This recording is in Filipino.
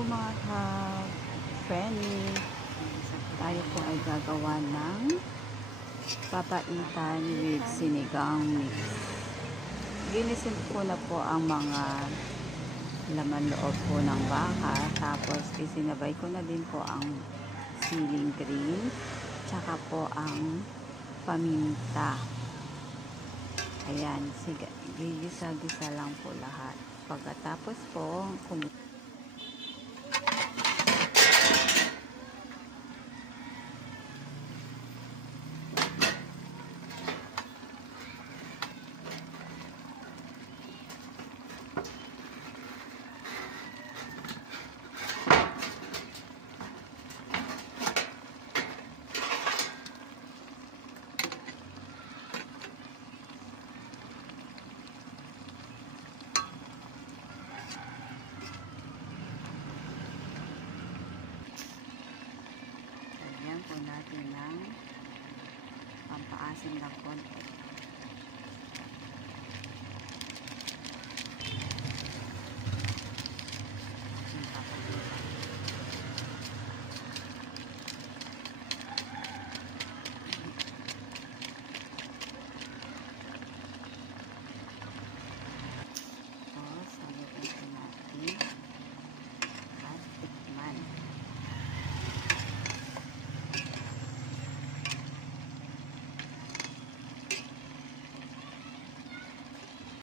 Hello mga ka-friendly. Tayo po ay gagawa ng papaitan with sinigang mix. Ginisin ko na po ang mga laman loob po ng baka. Tapos isinabay ko na din po ang siling green. Tsaka po ang paminta. Ayan, sige, gigisa-gisa lang po lahat. Pagkatapos po, lagyan po natin ng pampaasim na konti.